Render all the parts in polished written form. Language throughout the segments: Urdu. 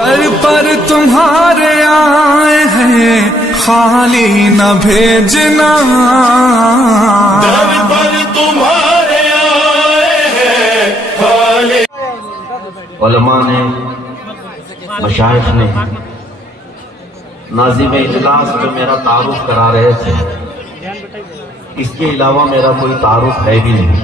در پر تمہارے آئے ہیں خالی نہ بھیجنا، در پر تمہارے آئے ہیں خالی۔ علماء نے، مشائخ نے ناظم اجلاس جو میرا تعارف کرا رہے تھے، اس کے علاوہ میرا کوئی تعارف ہے بھی نہیں۔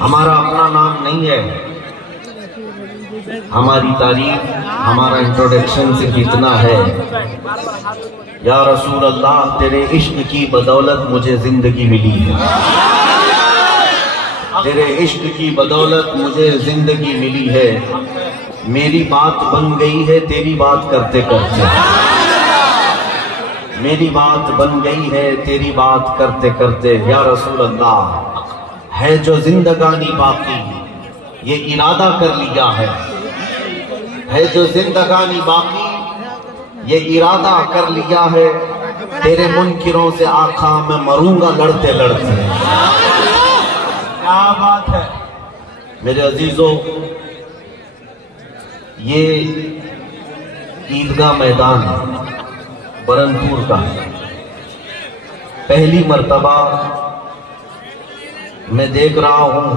ہمارا اپنا نام نہیں ہے، ہماری تاریخ، ہمارا انٹروڈکشن صرف اتنا ہے، یا رسول اللہ تیرے عشق کی بدولت مجھے زندگی ملی ہے، تیرے عشق کی بدولت مجھے زندگی ملی ہے، میری بات بن گئی ہے تیری بات کرتے کرتے، میری بات بن گئی ہے تیری بات کرتے کرتے، یا رسول اللہ ہے جو زندگانی باقی یہ ارادہ کر لیا ہے جو زندگانی باقی یہ ارادہ کر لیا ہے، تیرے منکروں سے آقا میں مروں گا لڑتے لڑتے۔ کیا بات ہے میرے عزیزوں، یہ عیدگاہ میدان برہنپور کا پہلی مرتبہ میں دیکھ رہا ہوں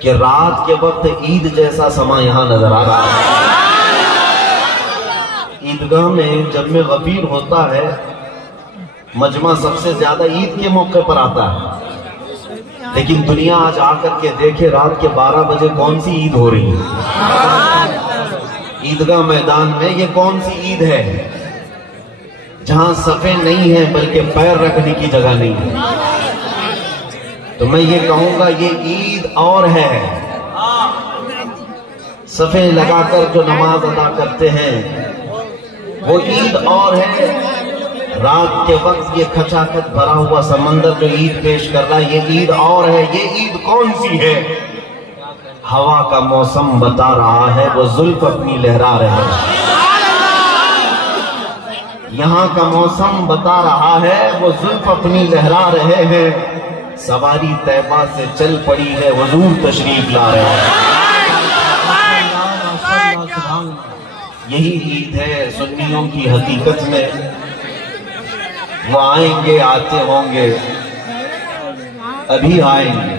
کہ رات کے وقت عید جیسا سما یہاں نظر آ رہا ہے۔ عیدگاہ میں جب میں غفیر ہوتا ہے، مجمع سب سے زیادہ عید کے موقع پر آتا ہے، لیکن دنیا آج آ کر کے دیکھے رات کے 12 بجے کون سی عید ہو رہی ہے۔ عیدگاہ میدان میں یہ کون سی عید ہے جہاں صفیں نہیں ہیں بلکہ پیر رکھنے کی جگہ نہیں ہے؟ تو میں یہ کہوں گا یہ عید اور ہے، صفیں لگا کر جو نماز ادا کرتے ہیں وہ عید اور ہے، رات کے وقت یہ کھچا کھچ بھرا ہوا سمندر جو عید پیش کر رہا ہے یہ عید اور ہے۔ یہ عید کون سی ہے؟ ہوا کا موسم بتا رہا ہے وہ زلف اپنی لہرا رہے ہیں، یہاں کا موسم بتا رہا ہے وہ زلف اپنی لہرا رہے ہیں، سواری طیبہ سے چل پڑی ہے حضور تشریف لا رہے ہیں۔ یہی عید ہے سنیوں کی حقیقت میں، وہ آئیں گے آتے ہوں گے ابھی آئیں گے،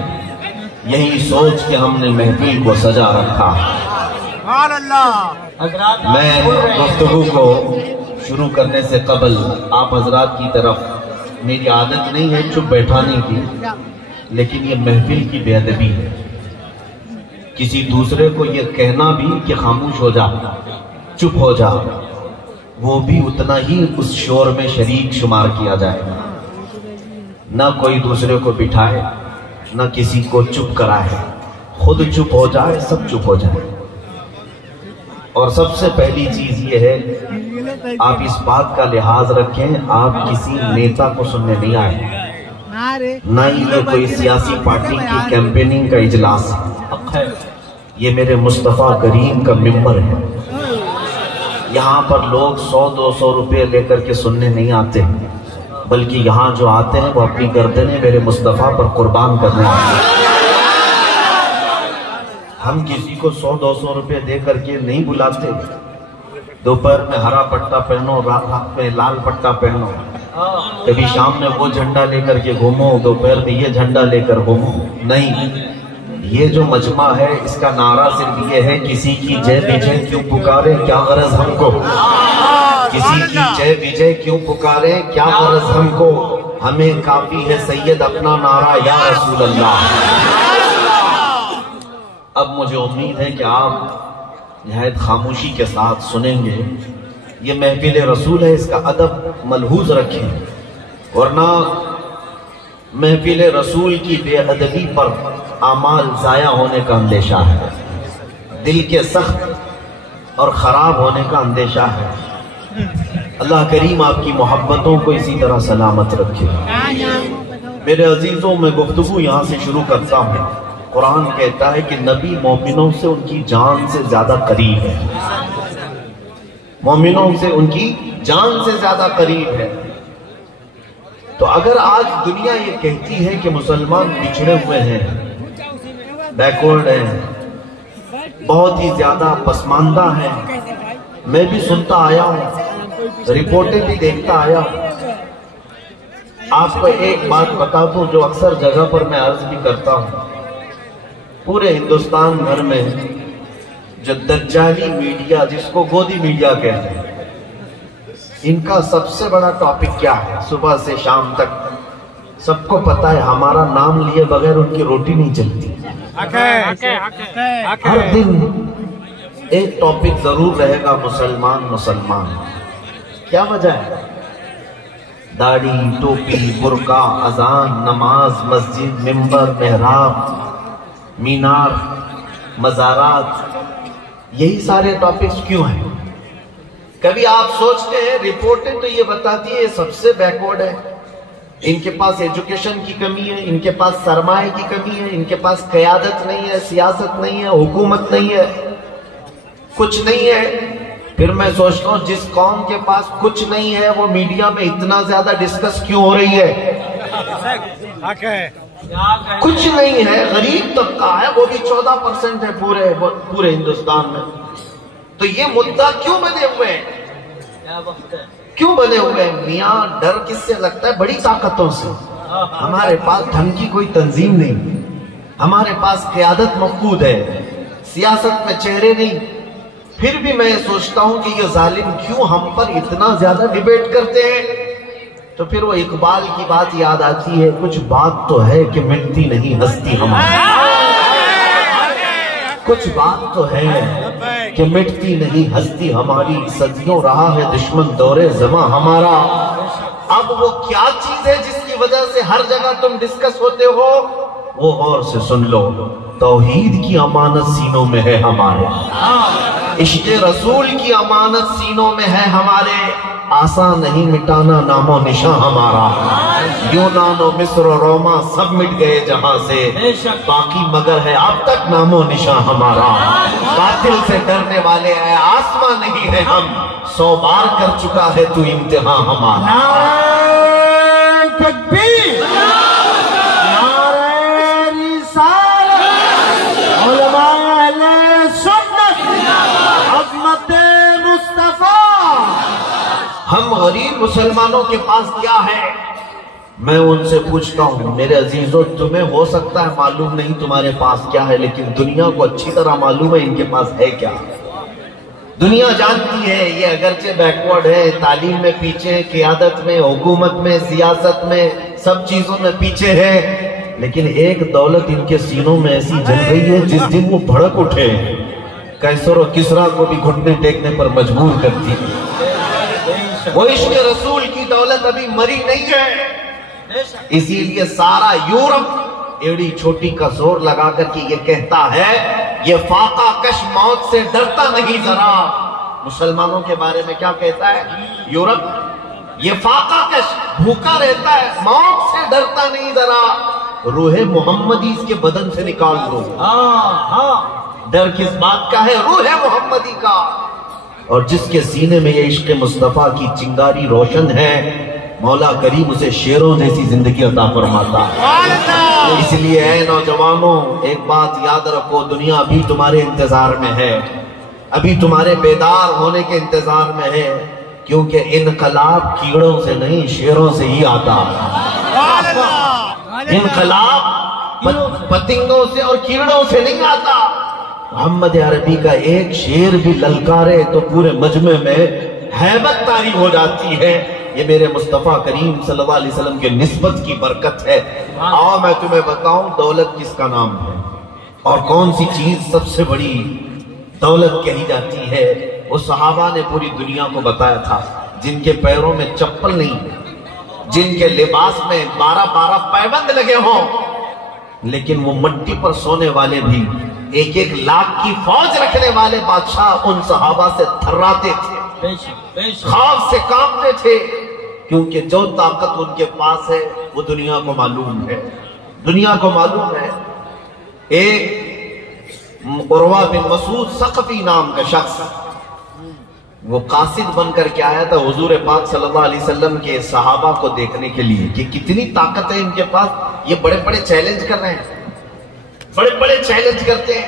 یہی سوچ کے ہم نے محفل کو سجا رکھا۔ میں گفتگو کو شروع کرنے سے قبل آپ حضرات کی طرف، میری عادت نہیں ہے چپ بیٹھانے کی، لیکن یہ محفل کی بے ادبی ہے کسی دوسرے کو یہ کہنا بھی کہ خاموش ہو جا، چپ ہو جا، وہ بھی اتنا ہی اس شور میں شریک شمار کیا جائے گا۔ نہ کوئی دوسرے کو بٹھائے، نہ کسی کو چپ کرائے، خود چپ ہو جائے، سب چپ ہو جائے۔ اور سب سے پہلی چیز یہ ہے آپ اس بات کا لحاظ رکھیں، آپ کسی نیتا کو سننے نہیں آئے، نہ ہی یہ کوئی سیاسی پارٹی کی کیمپیننگ کا اجلاس ہے، یہ میرے مصطفیٰ کریم کا ممبر ہے۔ یہاں پر لوگ 100-200 روپے لے کر کے سننے نہیں آتے، بلکہ یہاں جو آتے ہیں وہ اپنی گردنیں میرے مصطفیٰ پر قربان کرنے آتے ہیں۔ ہم کسی کو 100-200 روپے دے کر کے نہیں بلاتے، دوپہر میں ہرا پٹا پہنو، رات میں لال پٹا پہنو، کبھی شام میں وہ جھنڈا لے کر کے گھومو، دوپہر میں یہ جھنڈا لے کر گھومو، نہیں۔ یہ جو مجمع ہے اس کا نعرہ صرف یہ ہے کسی کی جے وجے کیوں پکارے کیا غرض ہم کو، کسی کی جے وجے کیوں پکارے کیا غرض ہم کو، ہمیں کافی ہے سید اپنا نعرہ یا رسول اللہ۔ اب مجھے امید ہے کہ آپ نہایت خاموشی کے ساتھ سنیں گے، یہ محفل رسول ہے، اس کا ادب ملحوظ رکھیں، ورنہ محفل رسول کی بے ادبی پر اعمال ضائع ہونے کا اندیشہ ہے، دل کے سخت اور خراب ہونے کا اندیشہ ہے۔ اللہ کریم آپ کی محبتوں کو اسی طرح سلامت رکھے۔ میرے عزیزوں، میں گفتگو یہاں سے شروع کرتا ہوں۔ قرآن کہتا ہے کہ نبی مومنوں سے ان کی جان سے زیادہ قریب ہے، مومنوں سے ان کی جان سے زیادہ قریب ہے۔ تو اگر آج دنیا یہ کہتی ہے کہ مسلمان پچھڑے ہوئے ہیں، بیکورڈ ہیں، بہت ہی زیادہ پسماندہ ہے. میں بھی سنتا آیا ہوں, رپورٹیں بھی دیکھتا آیا ہوں. آپ کو ایک بات بتا دوں جو اکثر جگہ پر میں عرض بھی کرتا ہوں, پورے ہندوستان بھر میں جو دجالی میڈیا, جس کو گودی میڈیا کہتے ہیں, ان کا سب سے بڑا ٹاپک کیا ہے؟ صبح سے شام تک سب کو پتا ہے, ہمارا نام لیے بغیر ان کی روٹی نہیں چلتی. ہر دن ایک ٹاپک ضرور رہے گا, مسلمان مسلمان. کیا وجہ ہے؟ داڑھی, ٹوپی, برقع, اذان, نماز, مسجد, منبر, محراب, مینار, مزارات, یہی سارے ٹاپکس کیوں ہیں؟ کبھی آپ سوچتے ہیں رپورٹیں تو یہ بتاتی ہے یہ سب سے بیکورڈ ہے, ان کے پاس ایجوکیشن کی کمی ہے, ان کے پاس سرمایہ کی کمی ہے, ان کے پاس قیادت نہیں ہے, سیاست نہیں ہے, حکومت نہیں ہے, کچھ نہیں ہے. پھر میں سوچتا ہوں جس قوم کے پاس کچھ نہیں ہے وہ میڈیا میں اتنا زیادہ ڈسکس کیوں ہو رہی ہے؟ کچھ نہیں ہے, غریب طبقہ ہے, وہ بھی 14% ہے پورے ہندوستان میں. تو یہ مدعا کیوں بنے ہوئے ہیں؟ کیوں بنے ہوئے ہیں؟ میاں ڈر کس سے لگتا ہے؟ بڑی طاقتوں سے. ہمارے پاس ڈھنگ کی کوئی تنظیم نہیں, ہمارے پاس قیادت مفقود ہے, سیاست میں چہرے نہیں. پھر بھی میں سوچتا ہوں کہ یہ ظالم کیوں ہم پر اتنا زیادہ ڈیبیٹ کرتے ہیں. تو پھر وہ اقبال کی بات یاد آتی ہے, کچھ بات تو ہے کہ مٹتی نہیں ہستی ہماری. کچھ بات تو ہے کہ مٹتی نہیں ہستی ہماری, صدیوں رہا ہے دشمن دورے زماں ہمارا. اب وہ کیا چیز ہے جس کی وجہ سے ہر جگہ تم ڈسکس ہوتے ہو؟ وہ غور سے سن لو, توحید کی امانت سینوں میں ہے ہمارے, عشق رسول کی امانت سینوں میں ہے ہمارے. آسان نہیں مٹانا نام و نشاں ہمارا, یونان و مصر و روما سب مٹ گئے جہاں سے, باقی مگر ہے اب تک نام و نشاں ہمارا. باطل سے ڈرنے والے ہیں آسمان نہیں ہے ہم, 100 بار کر چکا ہے تو امتحان ہمارا. تکبیر, نعرہ رسالت, علماء اہل سنت, عظمت مصطفیٰ. ہم غریب مسلمانوں کے پاس کیا ہے؟ میں ان سے پوچھتا ہوں, میرے عزیزوں تمہیں ہو سکتا ہے معلوم نہیں تمہارے پاس کیا ہے, لیکن دنیا کو اچھی طرح معلوم ہے ان کے پاس ہے کیا. دنیا جانتی ہے یہ اگرچہ بیکورڈ ہے, تعلیم میں پیچھے, قیادت میں, حکومت میں, سیاست میں, سب چیزوں میں پیچھے ہے, لیکن ایک دولت ان کے سینوں میں ایسی جل رہی ہے جس دن وہ بھڑک اٹھے قیصر و کسریٰ کو بھی گھٹنے ٹیکنے پر مجبور کرتی ہے. وہ عشق رسول کی دولت ابھی مری نہیں ہے, اسی لیے سارا یورپ ایڑی چھوٹی کا زور لگا کر کے یہ کہتا ہے یہ فاقہ کش موت سے ڈرتا نہیں ذرا. مسلمانوں کے بارے میں کیا کہتا ہے یورپ؟ یہ فاقہ کش بھوکا رہتا ہے, موت سے ڈرتا نہیں ذرا. روح محمدی اس کے بدن سے نکال دو. ڈر کس بات کا ہے؟ روح محمدی کا. اور جس کے سینے میں یہ عشق مصطفیٰ کی چنگاری روشن ہے, مولا کریم اسے شیروں جیسی زندگی عطا فرماتا. اس لیے اے نوجوانوں ایک بات یاد رکھو, دنیا ابھی تمہارے انتظار میں ہے, ابھی تمہارے بیدار ہونے کے انتظار میں ہے, کیونکہ انقلاب کیڑوں سے نہیں شیروں سے ہی آتا. انقلاب پتنگوں سے اور کیڑوں سے نہیں آتا. محمد عربی کا ایک شیر بھی للکارے تو پورے مجمع میں ہیبت طاری ہو جاتی ہے. یہ میرے مصطفیٰ کریم صلی اللہ علیہ وسلم کے نسبت کی برکت ہے. آؤ میں تمہیں بتاؤں دولت کس کا نام ہے اور کون سی چیز سب سے بڑی دولت کہی جاتی ہے. وہ صحابہ نے پوری دنیا کو بتایا تھا, جن کے پیروں میں چپل نہیں, جن کے لباس میں 12 پیبند لگے ہوں, لیکن وہ مٹی پر سونے والے بھی, 1 لاکھ کی فوج رکھنے والے بادشاہ ان صحابہ سے تھراتے تھے, خوف سے کانپتے تھے, کیونکہ جو طاقت ان کے پاس ہے وہ دنیا کو معلوم ہے. دنیا کو معلوم ہے. ایک عروہ بن مسعود ثقفی نام کا شخص, وہ قاصد بن کر کے آیا تھا حضور پاک صلی اللہ علیہ وسلم کے صحابہ کو دیکھنے کے لیے کہ کتنی طاقت ہے ان کے پاس. یہ بڑے بڑے چیلنج کر رہے ہیں, بڑے بڑے چیلنج کرتے ہیں.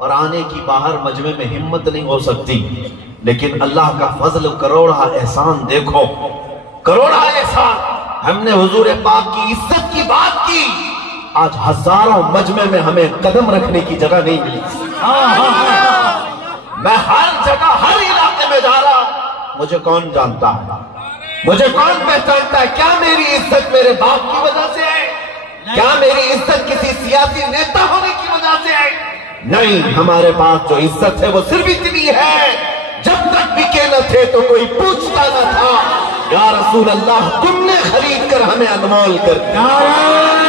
اور آنے کی باہر مجمع میں ہمت نہیں ہو سکتی، لیکن اللہ کا فضل کروڑا احسان دیکھو، کروڑا احسان۔ ہم نے حضور پاک کی عزت کی بات کی، آج ہزاروں مجمع میں ہمیں قدم رکھنے کی جگہ نہیں ملی۔ میں ہر جگہ ہر علاقے میں جا رہا، مجھے کون جانتا ہے، مجھے کون پہچانتا ہے؟ کیا میری عزت میرے باپ کی وجہ سے ہے؟ کیا میری عزت کسی سیاسی نیتا ہونے کی وجہ سے ہے؟ نہیں، ہمارے پاس جو عزت ہے وہ صرف اتنی ہے، جب تک بکے نہ تھے تو کوئی پوچھتا نہ تھا، یا رسول اللہ تم نے خرید کر ہمیں انمول کر دیا۔